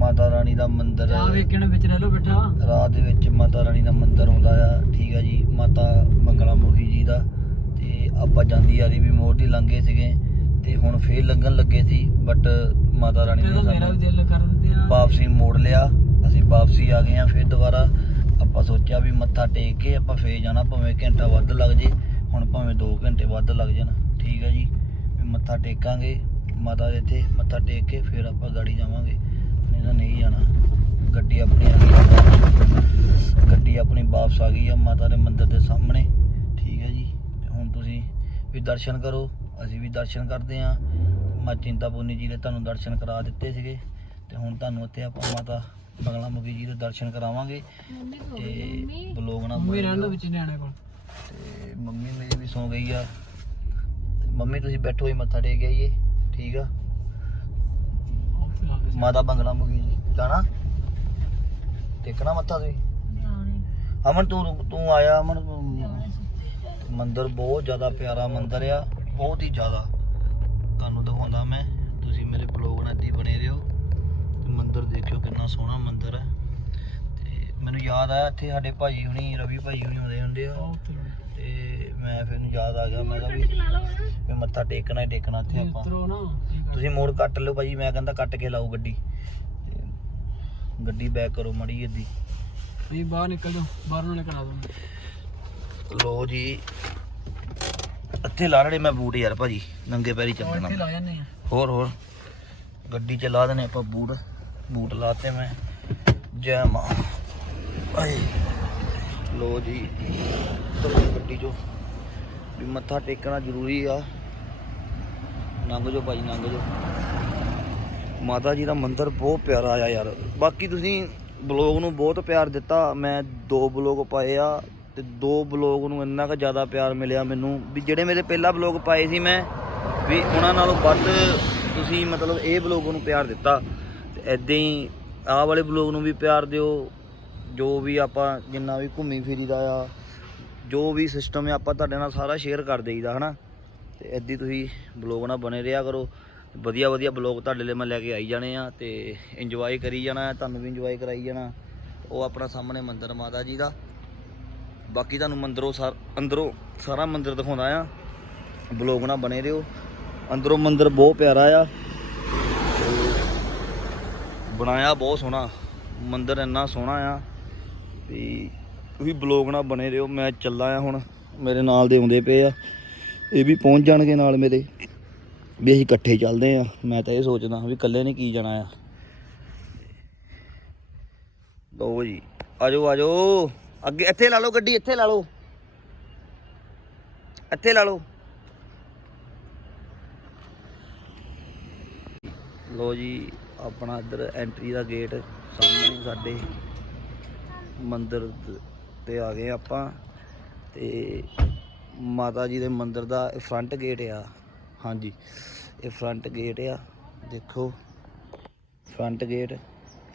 ਮਾਤਾ ਰਾਣੀ ਦਾ ਮੰਦਿਰ ਆ ਵੇਖਣ ਵਿੱਚ ਰਹਿ ਲੋ ਬੈਠਾ। ਰਾਤ ਦੇ ਵਿੱਚ ਮਾਤਾ ਰਾਣੀ ਦਾ ਮੰਦਿਰ ਆਉਂਦਾ ਆ ਠੀਕ ਆ ਜੀ ਮਾਤਾ ਮੰਗਲਾ ਮੁਖੀ ਜੀ ਦਾ। ਤੇ ਆਪਾਂ ਜਾਂਦੀ ਯਾਰੀ ਵੀ ਮੋੜ ਦੀ ਲੰਘੇ ਸੀਗੇ ਤੇ ਹੁਣ ਫੇਰ ਲੰਘਣ ਲੱਗੇ ਸੀ ਬਟ ਮਾਤਾ ਰਾਣੀ ਨੇ ਮੇਰਾ ਵੀ ਸਾਨੂੰ ਵਾਪਸੀ ਮੋੜ ਲਿਆ ਅਸੀਂ ਵਾਪਸੀ ਆ ਗਏ ਆ ਫਿਰ ਦੁਬਾਰਾ। ਆਪਾਂ ਸੋਚਿਆ ਵੀ ਮੱਥਾ ਟੇਕ ਕੇ ਆਪਾਂ ਫੇਰ ਜਾਣਾ ਭਾਵੇਂ ਘੰਟਾ ਵੱਧ ਲੱਗ ਜੇ ਹੁਣ ਭਾਵੇਂ 2 ਘੰਟੇ ਵੱਧ ਲੱਗ ਜਾਣ। ਠੀਕ ਹੈ ਜੀ ਮੱਥਾ ਟੇਕਾਂਗੇ ਮਾਤਾ ਦੇ ਇੱਥੇ ਮੱਥਾ ਟੇਕ ਕੇ ਫਿਰ ਆਪਾਂ ਗਾੜੀ ਜਾਵਾਂਗੇ। ਨਹੀਂ ਤਾਂ ਨਹੀਂ ਜਾਣਾ। ਗੱਡੀ ਆਪਣੀ ਆ ਗਈ। ਗੱਡੀ ਆਪਣੀ ਵਾਪਸ ਆ ਗਈ ਆ ਮਾਤਾ ਦੇ ਮੰਦਿਰ ਦੇ ਸਾਹਮਣੇ। ਠੀਕ ਹੈ ਜੀ। ਤੇ ਹੁਣ ਤੁਸੀਂ ਵੀ ਦਰਸ਼ਨ ਕਰੋ। ਅਸੀਂ ਵੀ ਦਰਸ਼ਨ ਕਰਦੇ ਆ ਮਾ ਚਿੰਤਾਪੁਰਨੀ ਜੀ ਦੇ ਤੁਹਾਨੂੰ ਦਰਸ਼ਨ ਕਰਾ ਦਿੱਤੇ ਸੀਗੇ। ਤੇ ਹੁਣ ਤੁਹਾਨੂੰ ਉੱਥੇ ਆਪਾਂ ਮਾਤਾ ਬਗਲਾ ਮੁਖੀ ਜੀ ਦੇ ਦਰਸ਼ਨ ਕਰਾਵਾਂਗੇ। ਤੇ ਬਲੋਗ ਨਾ ਮੰਮੀ ਰਹਿਣ। ਦੋ ਵਿੱਚ ਨਿਆਣੇ ਕੋਲ। ਤੇ ਮੰਮੀ ਮੇਰੀ ਵੀ ਸੌ ਗਈ ਆ। ਤੇ ਮੰਮੀ ਤੁਸੀਂ ਬੈਠੋ ਹੀ ਮੱਥਾ ਟੇਕ ਆਈਏ। ਠੀਕ ਆ? ਮਾਤਾ ਬੰਗਲਾ ਮੁਖੀ ਜੀ ਜਾਣਾ? ਟੇਕਣਾ ਮੱਥਾ ਤੁਸੀਂ? ਅਮਨ ਤੂੰ ਤੂੰ ਆਇਆ ਅਮਨ। ਮੰਦਿਰ ਬਹੁਤ ਜ਼ਿਆਦਾ ਪਿਆਰਾ ਮੰਦਿਰ ਆ ਬਹੁਤ ਹੀ ਜ਼ਿਆਦਾ। ਤੁਹਾਨੂੰ ਦਿਖਾਉਂਦਾ ਮੈਂ ਤੁਸੀਂ ਮੇਰੇ ਬਲੌਗ ਨਾਲ ਦੀ ਬਣੇ ਰਹੋ। ਤੇ ਮੰਦਿਰ ਦੇਖਿਓ ਕਿੰਨਾ ਸੋਹਣਾ ਮੰਦਿਰ ਹੈ ਤੇ ਮੈਨੂੰ ਯਾਦ ਆਇਆ ਇੱਥੇ ਸਾਡੇ ਭਾਜੀ ਹੁਣੀ ਰਵੀ ਭਾਜੀ ਹੁਣੀ ਆਉਂਦੇ ਹੁੰਦੇ ਆ। ਤੇ ਮੈਂ ਫਿਰ ਨੂੰ ਯਾਦ ਆ ਗਿਆ ਮੈਂ ਕਿਹਾ ਵੀ ਵੀ ਮੱਥਾ ਟੇਕਣਾ ਹੀ ਟੇਕਣਾ ਇੱਥੇ ਆਪਾਂ। ਉਤਰੋ ਨਾ। ਤੁਸੀਂ ਮੋੜ ਕੱਟ ਲਿਓ ਭਾਜੀ ਮੈਂ ਕਹਿੰਦਾ ਕੱਟ ਕੇ ਲਾਓ ਗੱਡੀ। ਤੇ ਗੱਡੀ ਬੈਕ ਕਰੋ ਮੜੀ ਅੱਧੀ। ਨਹੀਂ ਬਾਹਰ ਨਿਕਲ ਜਾਓ ਬਾਹਰ ਨੂੰ ਨਿਕਲ ਦੋ ਲੋ ਜੀ ਇੱਥੇ ਲਾ ਰਹੇ ਮੈਂ ਬੂਟ ਯਾਰ ਭਾਜੀ ਨੰਗੇ ਪੈਰੀ ਚੱਲ ਇੱਥੇ ਲਾ ਜਾਂਦੇ ਆ। ਹੋਰ ਹੋਰ। ਗੱਡੀ ਚ ਲਾ ਦੇਣੇ ਆਪਾਂ ਬੂਟ। ਬੂਟ ਲਾਤੇ ਮੈਂ। ਜੈ ਮਾਂ। ਆਏ। ਲੋ ਜੀ ਚਲੋ ਗੱਡੀ ਚੋਂ। ਵੀ ਮੱਥਾ ਟੇਕਣਾ ਜ਼ਰੂਰੀ ਆ। ਲੰਘ ਜਾਓ ਭਾਜੀ ਲੰਘ ਜੋ। ਮਾਤਾ ਜੀ ਦਾ ਮੰਦਿਰ ਬਹੁਤ ਪਿਆਰਾ ਆ ਯਾਰ। ਬਾਕੀ ਤੁਸੀਂ ਬਲੌਗ ਨੂੰ ਬਹੁਤ ਪਿਆਰ ਦਿੱਤਾ। ਮੈਂ ਦੋ ਬਲੌਗ ਪਾਏ ਆ ਤੇ ਦੋ ਬਲੌਗ ਨੂੰ ਇੰਨਾ ਕੁ ਜ਼ਿਆਦਾ ਪਿਆਰ ਮਿਲਿਆ ਮੈਨੂੰ ਵੀ ਜਿਹੜੇ ਮੇਰੇ ਪਹਿਲਾ ਬਲੌਗ ਪਾਏ ਸੀ ਮੈਂ, ਵੀ ਉਹਨਾਂ ਨਾਲੋਂ ਵੱਧ ਤੁਸੀਂ ਮਤਲਬ ਇਹ ਬਲੌਗ ਨੂੰ ਪਿਆਰ ਦਿੱਤਾ। ਤੇ ਐਦਾਂ ਹੀ ਆਹ ਵਾਲੇ ਬਲੌਗ ਨੂੰ ਵੀ ਪਿਆਰ ਦਿਓ। ਜੋ ਵੀ ਆਪਾਂ ਜਿੰਨਾ ਵੀ ਘੁੰਮੀ ਫਿਰੀਦਾ ਆ ਜੋ ਵੀ ਸਿਸਟਮ ਹੈ ਆਪਾਂ ਤੁਹਾਡੇ ਨਾਲ ਸਾਰਾ ਸ਼ੇਅਰ ਕਰ ਦੇਈਦਾ, ਹਨਾ? ਤੇ ਐਦੀ ਤੁਸੀਂ ਬਲੌਗ ਨਾਲ ਬਣੇ ਰਿਹਾ ਕਰੋ। ਵਧੀਆ ਵਧੀਆ ਬਲੌਗ ਤੁਹਾਡੇ ਲਈ ਮੈਂ ਲੈ ਕੇ ਆਈ ਜਾਣੇ ਆ ਤੇ ਇੰਜੋਏ ਕਰੀ ਜਾਣਾ, ਤੁਹਾਨੂੰ ਵੀ ਇੰਜੋਏ ਕਰਾਈ ਜਾਣਾ। ਉਹ ਆਪਣਾ ਸਾਹਮਣੇ ਮੰਦਿਰ ਮਾਤਾ ਜੀ ਦਾ। ਬਾਕੀ ਤੁਹਾਨੂੰ ਮੰਦਰੋਂ ਸਾਰ ਅੰਦਰੋਂ ਸਾਰਾ ਮੰਦਿਰ ਦਿਖਾਉਂਦਾ ਆ। ਬਲੌਗ ਨਾਲ ਬਣੇ ਰਹੋ। ਅੰਦਰੋਂ ਮੰਦਿਰ ਬਹੁਤ ਪਿਆਰਾ ਆ। ਬਣਾਇਆ ਬਹੁਤ ਸੋਹਣਾ। ਮੰਦਿਰ ਇੰਨਾ ਸੋਹਣਾ ਆ ਵੀ ਤੁਸੀਂ ਬਲੌਗ ਨਾਲ ਬਣੇ ਰਹੋ, ਮੈਂ ਚੱਲਾ ਆ ਹੁਣ, ਮੇਰੇ ਨਾਲ ਦੇ ਆਉਂਦੇ ਪਏ ਆ। ਇਹ ਵੀ ਪਹੁੰਚ ਜਾਣਗੇ ਨਾਲ ਮੇਰੇ। ਵੀ ਅਸੀਂ ਇਕੱਠੇ ਚੱਲਦੇ ਆ। ਮੈਂ ਤਾਂ ਇਹ ਸੋਚਦਾ ਵੀ ਇਕੱਲੇ ਨੇ ਕੀ ਜਾਣਾ ਆ। ਲਓ ਜੀ, ਆਜੋ ਆਜੋ। ਅੱਗੇ ਇੱਥੇ ਲਾ ਲਓ ਗੱਡੀ, ਇੱਥੇ ਲਾ ਲਓ। ਇੱਥੇ ਲਾ ਲਓ। ਲੋ ਜੀ, ਆਪਣਾ ਇੱਧਰ ਐਂਟਰੀ ਦਾ ਗੇਟ ਸਾਹਮਣੇ ਸਾਡੇ ਮੰਦਿਰ ਤੇ ਆ ਗਏ ਆਪਾਂ ਤੇ ਮਾਤਾ ਜੀ ਦੇ ਮੰਦਿਰ ਦਾ ਫਰੰਟ ਗੇਟ ਆ। ਹਾਂਜੀ, ਇਹ ਫਰੰਟ ਗੇਟ ਆ। ਦੇਖੋ ਫਰੰਟ ਗੇਟ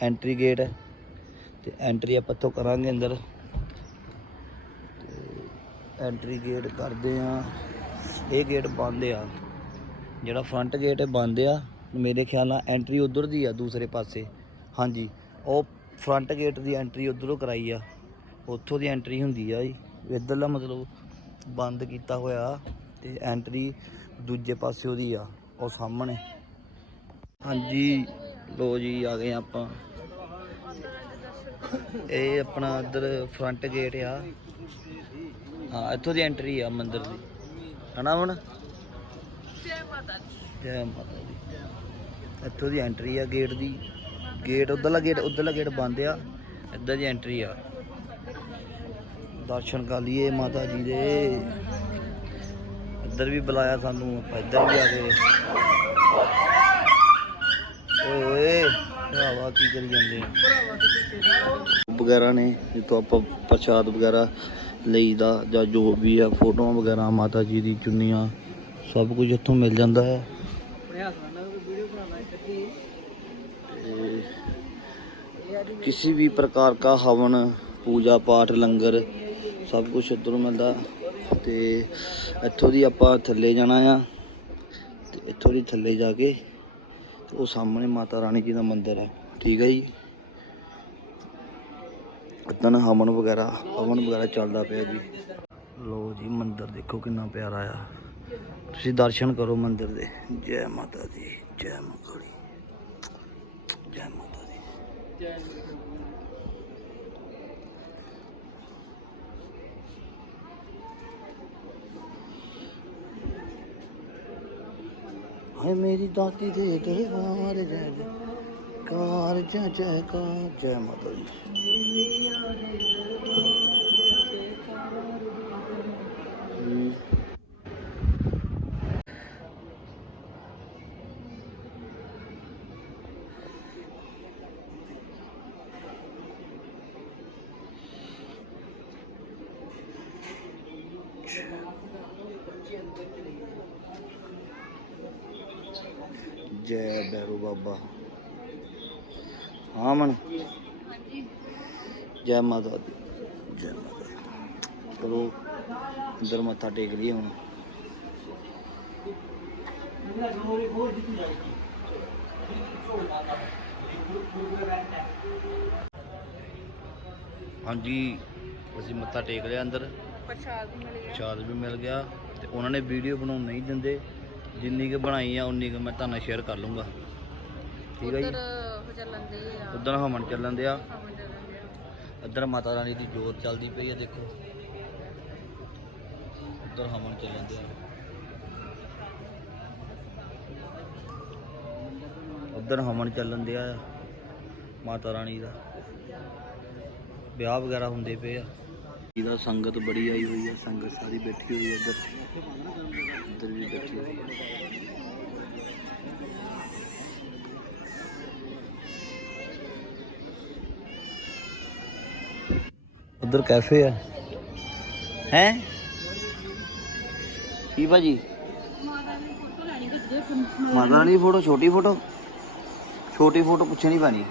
ਐਂਟਰੀ ਗੇਟ ਤੇ ਐਂਟਰੀ ਆਪਾਂ ਇੱਥੋਂ ਕਰਾਂਗੇ ਅੰਦਰ। ਤੇ ਐਂਟਰੀ ਗੇਟ ਕਰਦੇ ਆ। ਇਹ ਗੇਟ ਬੰਦ ਆ। ਜਿਹੜਾ ਫਰੰਟ ਗੇਟ ਹੈ ਬੰਦ ਆ, ਮੇਰੇ ਖਿਆਲ ਨਾਲ ਐਂਟਰੀ ਉਧਰ ਦੀ ਆ, ਦੂਸਰੇ ਪਾਸੇ। ਹਾਂਜੀ, ਉਹ ਫਰੰਟ ਗੇਟ ਦੀ ਐਂਟਰੀ ਉਧਰੋਂ ਕਰਾਈ ਆ। ਉੱਥੋਂ ਦੀ ਐਂਟਰੀ ਹੁੰਦੀ ਆ ਜੀ। ਇੱਧਰਲਾ ਮਤਲਬ ਬੰਦ ਕੀਤਾ ਹੋਇਆ ਤੇ ਐਂਟਰੀ ਦੂਜੇ ਪਾਸੇ ਉਹਦੀ ਆ ਉਹ ਸਾਹਮਣੇ। ਹਾਂਜੀ ਲੋ ਜੀ ਆ ਗਏ ਆਪਾਂ। ਇਹ ਆਪਣਾ ਇੱਧਰ ਫਰੰਟ ਗੇਟ ਆ। ਹਾਂ ਇੱਥੋਂ ਦੀ ਐਂਟਰੀ ਆ ਮੰਦਿਰ ਦੀ। ਹਨਾ ਹੁਣ? ਜੈ ਮਾਤਾ ਦੀ। ਇੱਥੋਂ ਦੀ ਐਂਟਰੀ ਆ ਗੇਟ ਦੀ। ਗੇਟ ਉਧਰਲਾ ਗੇਟ ਉਧਰਲਾ ਗੇਟ ਬੰਦ ਆ। ਇੱਧਰ ਦੀ ਐਂਟਰੀ ਆ। ਦਰਸ਼ਨ ਕਰ ਲਈਏ ਮਾਤਾ ਜੀ ਦੇ ਇੱਧਰ ਵੀ ਬੁਲਾਇਆ ਸਾਨੂੰ ਆਪਾਂ ਇੱਧਰ ਵੀ ਆ ਗਏ ਓਏ ਓਏ ਭਰਾਵਾ ਕੀ ਕਰੀ ਜਾਂਦੇ ਆ ਵਗੈਰਾ ਨੇ ਜਿੱਥੋਂ ਆਪਾਂ ਪ੍ਰਸ਼ਾਦ ਵਗੈਰਾ ਲਈਦਾ ਜਾਂ ਜੋ ਵੀ ਆ ਫੋਟੋਆਂ ਵਗੈਰਾ ਮਾਤਾ ਜੀ ਦੀ ਚੁੰਨੀਆਂ ਸਭ ਕੁਝ ਇੱਥੋਂ ਮਿਲ ਜਾਂਦਾ ਹੈ ਪ੍ਰਯਾਸ ਕਰਨਾ ਕੋਈ ਵੀਡੀਓ ਬਣਾਉਣਾ ਹੈ किसी भी प्रकार का हवन ਪੂਜਾ ਪਾਠ ਲੰਗਰ ਸਭ ਕੁਝ ਇੱਧਰੋਂ ਮਿਲਦਾ। ਤੇ ਇੱਥੋਂ ਦੀ ਆਪਾਂ ਥੱਲੇ ਜਾਣਾ ਆ। ਤੇ ਇੱਥੋਂ ਦੀ ਥੱਲੇ ਜਾ ਕੇ ਉਹ ਸਾਹਮਣੇ ਮਾਤਾ ਰਾਣੀ ਜੀ ਦਾ ਮੰਦਿਰ ਹੈ। ਠੀਕ ਹੈ ਜੀ? ਇਦਾਂ ਹਵਨ ਵਗੈਰਾ ਹਵਨ ਵਗੈਰਾ ਚੱਲਦਾ ਪਿਆ ਜੀ। ਲੋ ਜੀ, ਮੰਦਿਰ ਦੇਖੋ ਕਿੰਨਾ ਪਿਆਰਾ ਆ। ਤੁਸੀਂ ਦਰਸ਼ਨ ਕਰੋ ਮੰਦਿਰ ਦੇ। ਜੈ ਮਾਤਾ ਦੀ, ਜੈ ਮਾਤਾ ਦੀ ਜੈ ਮਾਤਾ ਦੀ। ਹਾਏ ਮੇਰੀ ਦਾਤੀ ਦੇ ਦਰਬਾਰ ਜੈ ਜੈ ਕਾਰ ਜੈ ਜੈ ਕਾਰ ਜੈ ਮਾਤਾ ਦੀ ਜੈ ਬੈਰੂ ਬਾਬਾ। ਹਾਂ ਮਨ। ਜੈ ਮਾਤਾ ਦੀ। ਜੈ ਮਾਤਾ। ਚਲੋ ਅੰਦਰ ਮੱਥਾ ਟੇਕ ਲਈਏ ਹੁਣ। ਹਾਂਜੀ ਅਸੀਂ ਮੱਥਾ ਟੇਕ ਲਿਆ ਅੰਦਰ। ਪ੍ਰਸ਼ਾਦ ਮਿਲ ਗਿਆ। ਪ੍ਰਸ਼ਾਦ ਵੀ ਮਿਲ ਗਿਆ ਤੇ ਉਹਨਾਂ ਨੇ ਵੀਡੀਓ ਬਣਾਉਣ ਨਹੀਂ ਦਿੰਦੇ। ਜਿੰਨੀ ਕੁ ਬਣਾਈ ਆ ਉਨੀ ਕੁ ਮੈਂ ਤੁਹਾਨੂੰ ਸ਼ੇਅਰ ਕਰ ਲੂੰਗਾ ਠੀਕ ਹੈ ਜੀ? ਉਧਰ ਹੋ ਚੱਲਣ ਦੇ ਆ। ਉਧਰ ਹਮਨ ਚੱਲਣ ਦੇ ਆ। ਇੱਧਰ ਮਾਤਾ ਰਾਣੀ ਦੀ ਜੋਤ ਚੱਲਦੀ ਪਈ ਹੈ ਦੇਖੋ। ਉੱਧਰ ਹਮਨ ਚੱਲਣ ਦਿਆ। ਉੱਧਰ ਹਮਨ ਚੱਲਣ ਦਿਆ ਆ ਮਾਤਾ ਰਾਣੀ ਦਾ। ਵਿਆਹ ਵਗੈਰਾ ਹੁੰਦੇ ਪਏ ਆ। ਇਹਦਾ ਸੰਗਤ ਬੜੀ ਆਈ ਹੋਈ ਹੈ ਸੰਗਤ ਸਾਰੀ ਬੈਠੀ ਹੋਈ ਹੈ ਇੱਧਰ ਇੱਧਰ ਵੀ ਬੈਠੀ ਹੋਈ ਹੈ ਉਧਰ ਕੈਫੇ ਆ। ਹੈ? ਕੀ ਭਾਜੀ? ਮਾਤਾ ਰਾਣੀ ਦੀ ਫੋਟੋ। ਛੋਟੀ ਫੋਟੋ। ਛੋਟੀ ਫੋਟੋ ਪੁੱਛਣੀ ਪੈਣੀ।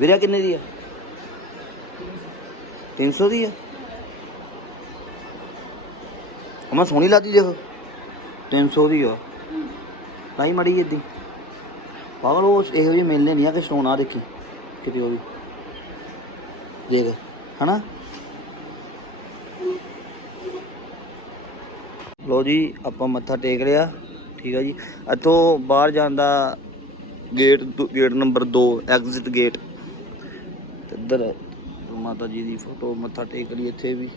ਵੀਰੇ ਕਿੰਨੇ ਦੀ ਆ? 300 ਦੀ ਆ। ਅਮਾ ਸੋਹਣੀ ਲੱਗਦੀ ਦੇਖ। 300 ਦੀ ਆ। ਲਾਈ ਮੜੀ ਇੱਦੀ ਪਾਗਲ, ਉਹ ਇਹੋ ਜਿਹੇ ਮਿਲਨੇ ਨਹੀਂ ਆ ਕਿ ਸੋਨਾ ਦੇਖੀ ਕਿਤੇ ਉਹ ਵੀ। ਦੇਖ, ਹਨਾ? ਲੋ ਜੀ, ਆਪਾਂ ਮੱਥਾ ਟੇਕ ਲਿਆ, ਠੀਕ ਆ ਜੀ। ਇੱਥੋਂ ਬਾਹਰ ਜਾਂਦਾ gate gate number 2 exit gate. ਇੱਧਰ ਮਾਤਾ ਜੀ ਦੀ ਫੋਟੋ, ਮੱਥਾ ਟੇਕ ਲਈ ਇੱਥੇ ਵੀ।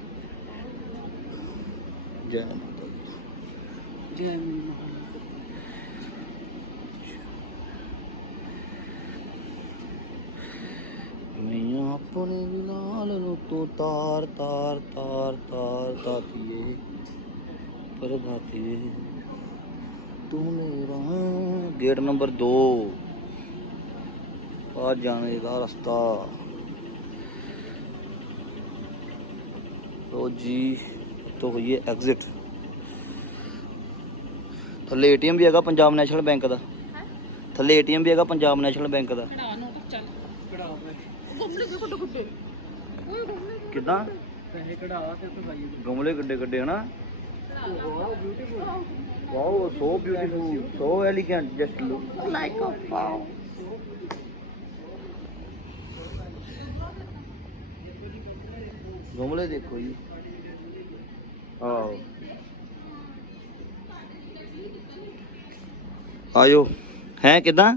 ਜੈ ਮਾਤਾ ਜੀ ਜੈ ਮੇਰੀ ਮੈਂ ਆਪਣੇ ਲਾਲ ਨੂੰ ਤੂੰ ਤਾਰ ਤਾਰ ਤਾਰ ਤਾਰ ਦਾਤੀਏ ਪਰ ਦਾਤੀਏ ਤੂੰ ਮੇਰਾ ਗੇਟ ਨੰਬਰ 2 ਆ ਜਾਣੇ ਦਾ ਰਸਤਾ। ਲੋ ਜੀ ਤੋਂ ਹੋਈਏ ਐਗਜ਼ਿਟ ਥੱਲੇ ਏਟੀਐਮ ਵੀ ਹੈਗਾ ਪੰਜਾਬ ਨੈਸ਼ਨਲ ਬੈਂਕ ਦਾ। ਥੱਲੇ ਏਟੀਐਮ ਵੀ ਹੈਗਾ ਪੰਜਾਬ ਨੈਸ਼ਨਲ ਬੈਂਕ ਦਾ ਕਢਾ ਨੋਟ ਚੱਲ ਕਢਾ ਪਏ ਗੁੰਮਲੇ ਦੇ ਗੁੱਡੇ ਗੁੱਡੇ ਓਏ ਗੁੰਮਲੇ ਕਿਦਾਂ? ਪੈਸੇ ਕਢਾ ਤੇ ਉੱਥੇ ਪਾਈਏ ਗਮਲੇ ਗੱਡੇ ਗੱਡੇ ਹਨਾ? Wow so beautiful so elegant just look like uh wow ਗਮਲੇ ਦੇਖੋ ਜੀ। ਆਓ। ਆਇਓ। ਹੈ ਕਿਦਾਂ?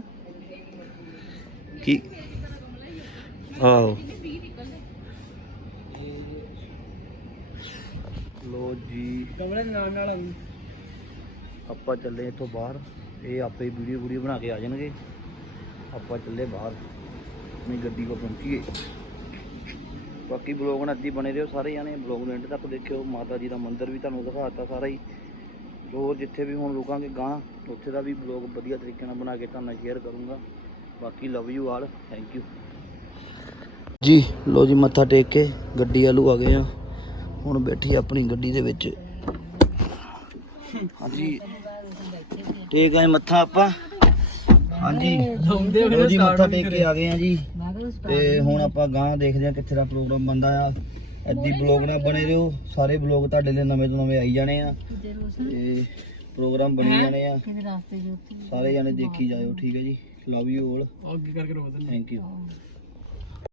ਕੀ ਆਓ ਲੋ ਜੀ। ਕਮਰੇ ਦੇ ਨਾਲ ਨਾਲ ਆਪਾਂ ਚੱਲੇ ਇੱਥੋਂ ਬਾਹਰ। ਇਹ ਆਪੇ ਵੀਡੀਓ ਵੀਡੀਓ ਬਣਾ ਕੇ ਆ ਜਾਣਗੇ। ਆਪਾਂ ਚੱਲੇ ਬਾਹਰ। ਆਪਣੀ ਗੱਡੀ ਕੋਲ ਪਹੁੰਚੀਏ। ਬਾਕੀ ਬਲੌਗ ਨਾਲ ਅੱਧੀ ਬਣੇ ਰਹੋ ਸਾਰੇ ਜਾਣੇ। ਬਲੌਗ ਨੂੰ ਐਂਡ ਤੱਕ ਦੇਖਿਓ। ਮਾਤਾ ਜੀ ਦਾ ਮੰਦਿਰ ਵੀ ਤੁਹਾਨੂੰ ਦਿਖਾਤਾ ਸਾਰਾ ਹੀ। ਹੋਰ ਜਿੱਥੇ ਵੀ ਹੁਣ ਰੁਕਾਂਗੇ ਗਾਂ ਉੱਥੇ ਦਾ ਵੀ ਬਲੌਗ ਵਧੀਆ ਤਰੀਕੇ ਨਾਲ ਬਣਾ ਕੇ ਤੁਹਾਨੂੰ ਸ਼ੇਅਰ ਕਰੂੰਗਾ। ਬਾਕੀ love you all thank you ਜੀ ਲੋ ਜੀ ਮੱਥਾ ਟੇਕ ਕੇ ਗੱਡੀ ਵੱਲੋਂ ਆ ਗਏ ਆ। ਹੁਣ ਬੈਠੀ ਆਪਣੀ ਗੱਡੀ ਦੇ ਵਿੱਚ। ਹਾਂਜੀ। ਟੇਕ ਆਏ ਮੱਥਾ ਆਪਾਂ। ਹਾਂਜੀ। ਲੋ ਜੀ ਮੱਥਾ ਟੇਕ ਕੇ ਆ ਗਏ ਆ ਜੀ। ਤੇ ਹੁਣ ਆਪਾਂ ਗਾਂ ਦੇਖਦੇ ਆ ਕਿੱਥੇ ਦਾ ਪ੍ਰੋਗਰਾਮ ਬੰਦਾ ਆ। ਅੱਧੀ ਬਲੌਗ ਨਾਲ ਬਣੇ ਰਹੋ। ਸਾਰੇ ਬਲੌਗ ਤੁਹਾਡੇ ਲਈ ਨਵੇਂ ਤੋਂ ਨਵੇਂ ਆਈ ਜਾਣੇ ਆ। ਤੇ ਪ੍ਰੋਗਰਾਮ ਬਣੀ ਜਾਣੇ ਆ। ਸਾਰੇ ਜਾਣੇ ਦੇਖੀ ਜਾਇਓ ਠੀਕ ਹੈ ਜੀ। ਲਵ ਯੂ ਆਲ ਅੱਗੇ ਕਰਕੇ ਰੋਕ ਦਿੰਦੇ ਥੈਂਕ ਯੂ